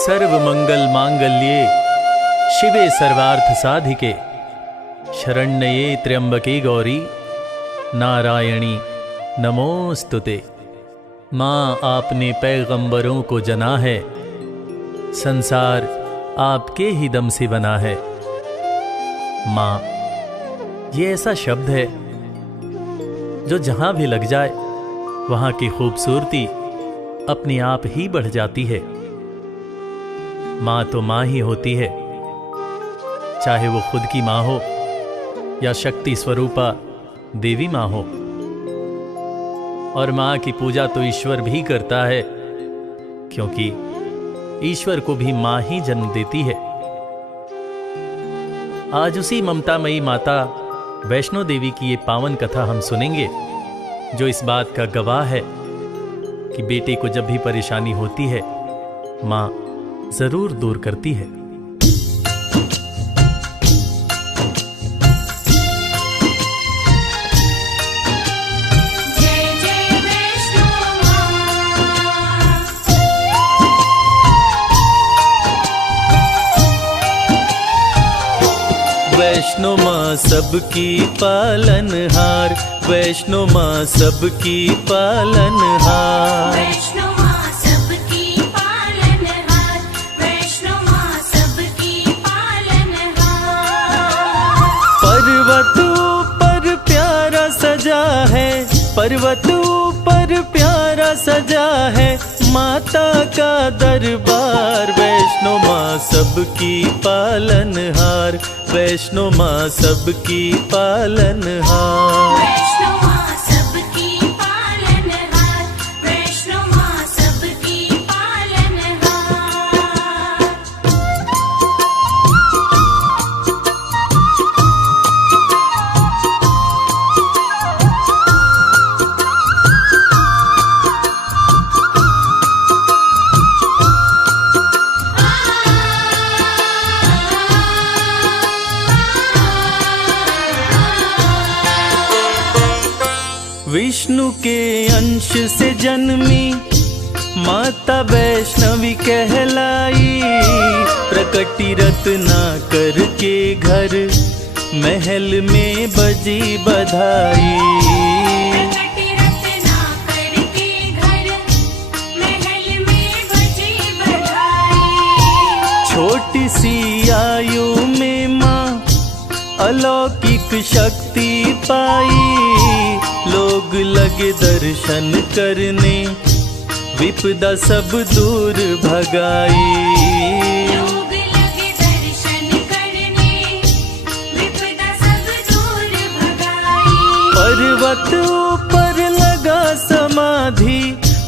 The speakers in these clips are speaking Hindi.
सर्वमंगल मांगल्ये शिवे सर्वार्थ साधिके शरण्ये त्र्यंबके गौरी नारायणी नमोस्तुते। माँ, आपने पैगंबरों को जना है, संसार आपके ही दम से बना है। माँ, ये ऐसा शब्द है जो जहां भी लग जाए वहां की खूबसूरती अपने आप ही बढ़ जाती है। माँ तो माँ ही होती है, चाहे वो खुद की माँ हो या शक्ति स्वरूपा देवी माँ हो। और माँ की पूजा तो ईश्वर भी करता है, क्योंकि ईश्वर को भी माँ ही जन्म देती है। आज उसी ममतामयी माता वैष्णो देवी की ये पावन कथा हम सुनेंगे, जो इस बात का गवाह है कि बेटे को जब भी परेशानी होती है माँ जरूर दूर करती है। वैष्णो माँ सबकी पालनहार, वैष्णो माँ सबकी पालनहार, वैष्णो माँ सबकी पालनहार, वैष्णो माँ सबकी पालनहार। पर्वत ऊपर प्यारा सजा है, पर्वत ऊपर प्यारा सजा है माता का दरबार। वैष्णो माँ सबकी पालनहार, वैष्णो माँ सबकी पालनहार, वैष्णो माँ सबकी पालनहार, वैष्णो माँ सबकी पालनहार। विष्णु के अंश से जन्मी माता वैष्णवी कहलाई। प्रकटी रत्नाकर के घर महल में बजी बधाई। प्रकटी रत्नाकर के घर महल में बजी बधाई। छोटी सी आयु में माँ अलौकिक शक्ति पाई। लोग लगे दर्शन करने, विपदा सब दूर भगाई। लोग लगे दर्शन करने, विपदा सब दूर भगाई। पर्वत ऊपर लगा समाधि,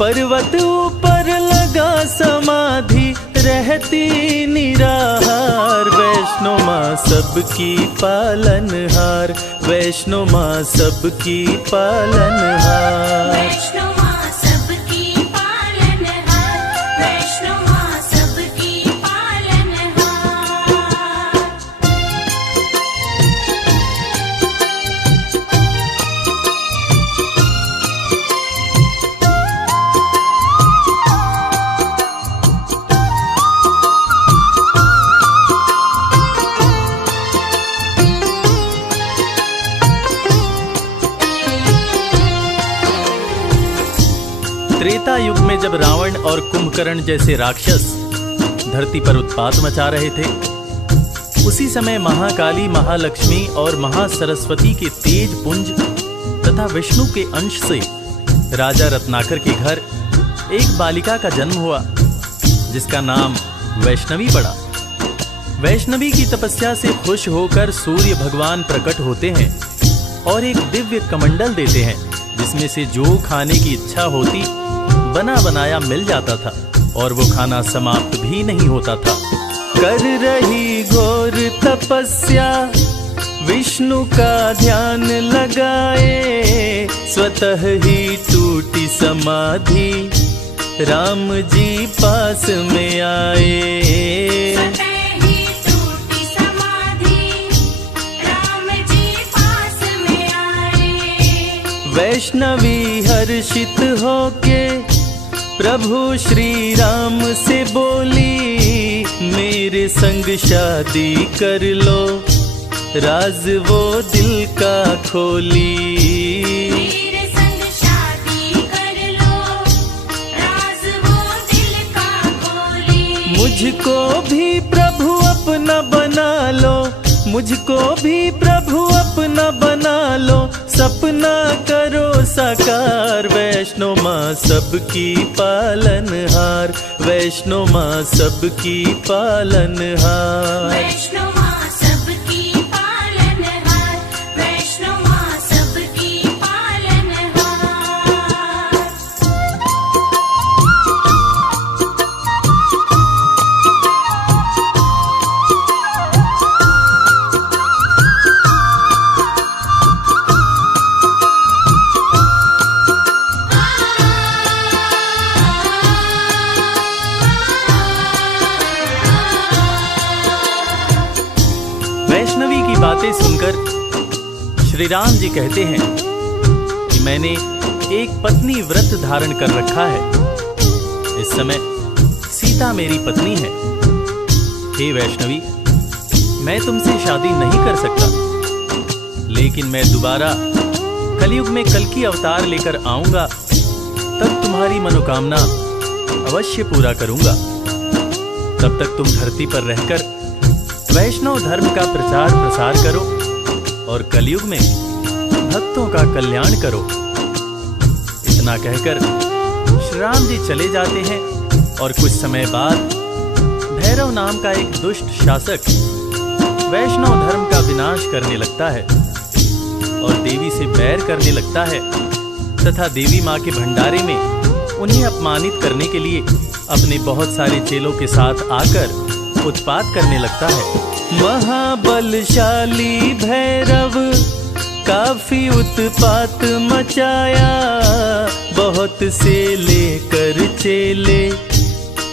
पर्वत ऊपर लगा समाधि रहती निराहार। वैष्णो माँ सबकी पालनहार, वैष्णो माँ सबकी पालनहार, वैष्णो माँ सबकी पालनहार, वैष्णो माँ सबकी पालनहार। त्रेता युग में जब रावण और कुंभकर्ण जैसे राक्षस धरती पर उत्पात मचा रहे थे, उसी समय महाकाली, महालक्ष्मी और महासरस्वती के तेज पुंज तथा विष्णु के अंश से राजा रत्नाकर के घर एक बालिका का जन्म हुआ, जिसका नाम वैष्णवी पड़ा। वैष्णवी की तपस्या से खुश होकर सूर्य भगवान प्रकट होते हैं और एक दिव्य कमंडल देते हैं, जिसमें से जो खाने की इच्छा होती बना बनाया मिल जाता था और वो खाना समाप्त भी नहीं होता था। कर रही घोर तपस्या विष्णु का ध्यान लगाए, स्वतः ही टूटी समाधि राम जी पास में आए। स्वतः ही टूटी समाधि राम जी पास में आए। वैष्णवी हर्षित होके प्रभु श्री राम से बोली, मेरे संग शादी कर लो, राज वो दिल का खोली। मेरे संग शादी कर लो, राज वो दिल का खोली। मुझको भी प्रभु अपना बना लो, मुझको भी प्रभु अपना बना लो, सपना करो साकार। वैष्णो माँ सबकी पालनहार, वैष्णो माँ सबकी पालनहार। वैष्णो माँ सबकी पालनहार, वैष्णो माँ सबकी पालनहार। वैष्णवी की बातें सुनकर श्री राम जी कहते हैं कि मैंने एक पत्नी व्रत धारण कर रखा है। इस समय सीता मेरी पत्नी है। हे वैष्णवी, मैं तुमसे शादी नहीं कर सकता, लेकिन मैं दोबारा कलयुग में कल्कि अवतार लेकर आऊंगा, तब तुम्हारी मनोकामना अवश्य पूरा करूंगा। तब तक तुम धरती पर रहकर वैष्णव धर्म का प्रचार प्रसार करो और कलयुग में भक्तों का कल्याण करो। इतना कहकर श्री राम जी चले जाते हैं और कुछ समय बाद भैरव नाम का एक दुष्ट शासक वैष्णव धर्म का विनाश करने लगता है और देवी से बैर करने लगता है तथा देवी माँ के भंडारे में उन्हें अपमानित करने के लिए अपने बहुत सारे चेलों के साथ आकर उत्पात करने लगता है। महाबलशाली भैरव काफी उत्पात मचाया, बहुत से लेकर चेले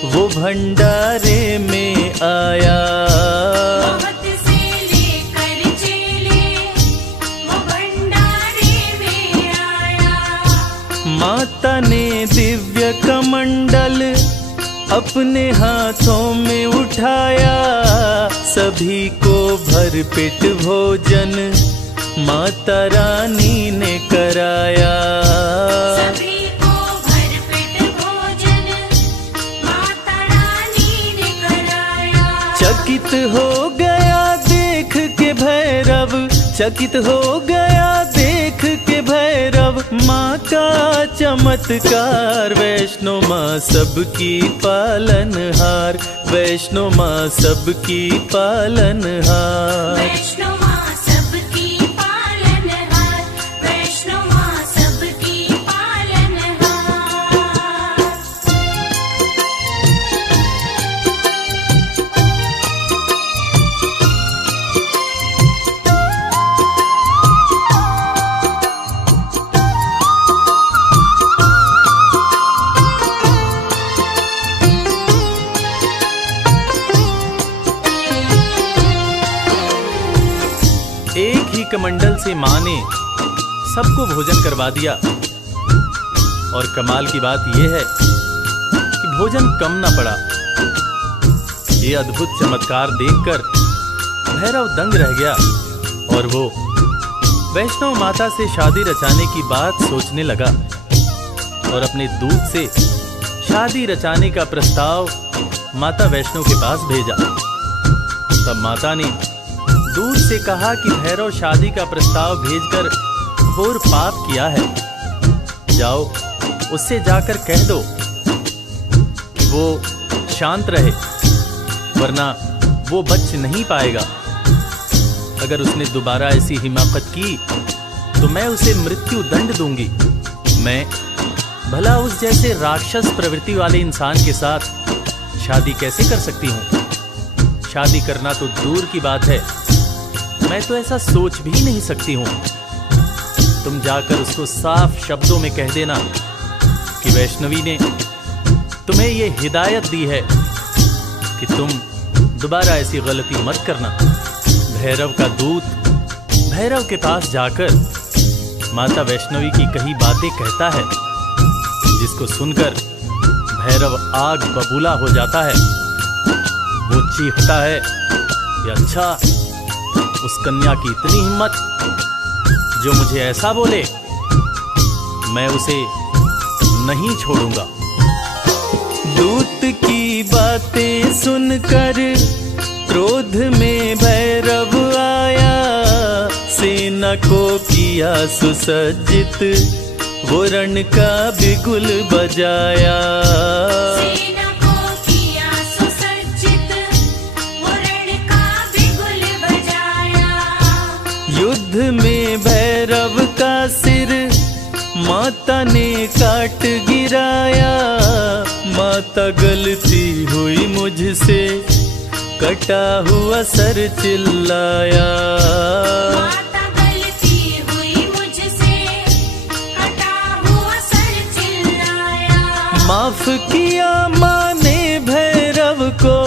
वो भंडारे में आया। बहुत से लेकर चेले वो भंडारे में आया। माता ने दिव्य कमंडल अपने हाथों में उठाया, सभी को भरपेट भोजन माता रानी ने कराया। सभी को भरपेट भोजन माता रानी ने कराया। चकित हो गया देख के भैरव, चकित हो गया देख के भैरव माँ का चमत्कार। वैष्णो माँ सबकी पालनहार, वैष्णो माँ सबकी पालनहार। वैष्णो माँ सबकी पालनहार, वैष्णो माँ सबकी पालनहार। एक ही कमंडल से माँ ने सबको भोजन करवा दिया और कमाल की बात यह है कि भोजन कम न पड़ा। ये अद्भुत चमत्कार देखकर भैरव दंग रह गया और वो वैष्णव माता से शादी रचाने की बात सोचने लगा और अपने दूत से शादी रचाने का प्रस्ताव माता वैष्णो के पास भेजा। तब माता ने दूत से कहा कि भैरव शादी का प्रस्ताव भेजकर घोर पाप किया है, जाओ उससे जाकर कह दो कि वो शांत रहे, वरना वो बच नहीं पाएगा। अगर उसने दोबारा ऐसी हिमाकत की तो मैं उसे मृत्यु दंड दूंगी। मैं भला उस जैसे राक्षस प्रवृत्ति वाले इंसान के साथ शादी कैसे कर सकती हूँ? शादी करना तो दूर की बात है, मैं तो ऐसा सोच भी नहीं सकती हूँ। तुम जाकर उसको साफ शब्दों में कह देना कि वैष्णवी ने तुम्हें ये हिदायत दी है कि तुम दोबारा ऐसी गलती मत करना। भैरव का दूत भैरव के पास जाकर माता वैष्णवी की कही बातें कहता है, जिसको सुनकर भैरव आग बबूला हो जाता है। वो चीखता है कि अच्छा, उस कन्या की इतनी हिम्मत जो मुझे ऐसा बोले, मैं उसे नहीं छोड़ूंगा। दूत की बातें सुनकर क्रोध में भैरव आया, सेना को किया सुसज्जित, वो रण का बिगुल बजाया। सेना को किया सुसज्जित, वो रण का बिगुल बजाया। युद्ध में भैरव का सिर माता ने काट गिराया। माता गलती हुई मुझसे, कटा हुआ सर चिल्लाया। माता गलती हुई मुझसे, कटा हुआ सर चिल्लाया। माफ किया माँ ने भैरव को,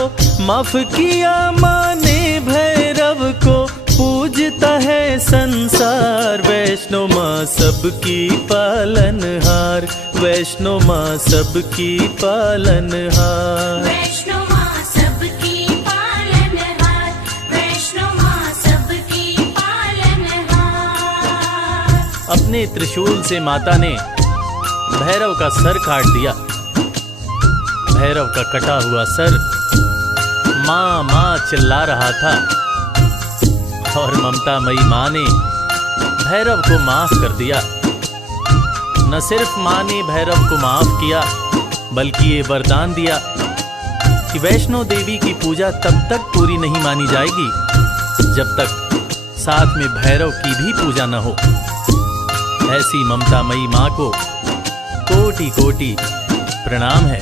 माफ किया माँ ने भैरव को, पूजता है संसार। वैष्णो माँ सबकी पालनहार, वैष्णो माँ सबकी पालनहार। वैष्णो माँ सबकी पालनहार, वैष्णो माँ सबकी पालनहार। अपने त्रिशूल से माता ने भैरव का सर काट दिया। भैरव का कटा हुआ सर माँ माँ चिल्ला रहा था, और ममतामयी माँ ने भैरव को माफ कर दिया। न सिर्फ माँ ने भैरव को माफ किया, बल्कि ये वरदान दिया कि वैष्णो देवी की पूजा तब तक पूरी नहीं मानी जाएगी जब तक साथ में भैरव की भी पूजा न हो। ऐसी ममतामयी माँ को कोटि कोटि प्रणाम है।